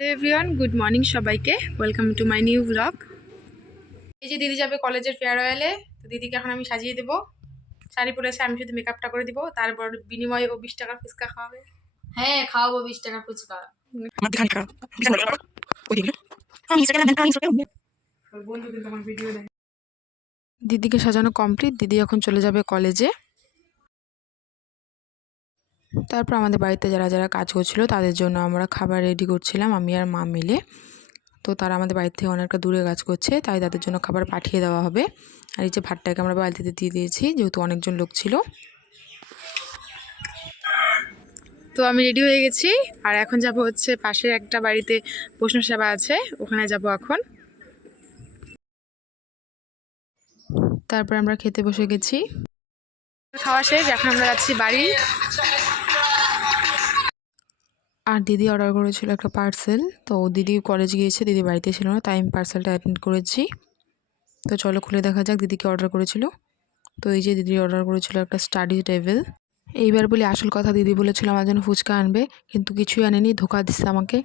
Everyone, good morning সবাইকে। Welcome to my new blog. এই যে দিদি যাবে কলেজের ফেয়ারওয়েলে, তো দিদিকে এখন আমি সাজিয়ে দেবো। শাড়ি পরেছে, আমি শুধু মেকআপটা করে দিব, তারপর বিনিময়ে ও 20 টাকার ফুচকা খাওয়াবে। হ্যাঁ, খাওয়াবো 20 টাকার ফুচকা। বন্ধু কিন্তু আমার ভিডিও দেয়। দিদিকে সাজানো কমপ্লিট, দিদি এখন চলে যাবে কলেজে। তারপর আমাদের বাড়িতে যারা যারা কাজ করছিল তাদের জন্য আমরা খাবার রেডি করছিলাম, আমি আর মা মিলে। তো তারা আমাদের বাড়ি থেকে অনেকটা দূরে কাজ করছে, তাই তাদের জন্য খাবার পাঠিয়ে দেওয়া হবে। আর এই যে ভাতটাকে আমরা বাড়িতে দিয়ে দিয়েছি, যেহেতু অনেকজন লোক ছিল। তো আমি রেডি হয়ে গেছি, আর এখন যাব হচ্ছে পাশের একটা বাড়িতে প্রশ্ন সেবা আছে, ওখানে যাব এখন। তারপর আমরা খেতে বসে গেছি, খাওয়া শেষ, এখন আমরা যাচ্ছি বাড়ি। আর দিদি অর্ডার করেছিল একটা পার্সেল, তো দিদি কলেজ গিয়েছে, দিদি বাড়িতে ছিল না, তাই আমি পার্সেলটা অ্যাটেন্ড করেছি। তো চলো খুলে দেখা যাক দিদিকে অর্ডার করেছিল। তো এই যে দিদি অর্ডার করেছিল একটা স্টাডি টেবিল। এইবার বলি আসল কথা, দিদি বলেছিল আমার জন্য ফুচকা আনবে, কিন্তু কিছুই আনেনি, ধোকা দিচ্ছে আমাকে।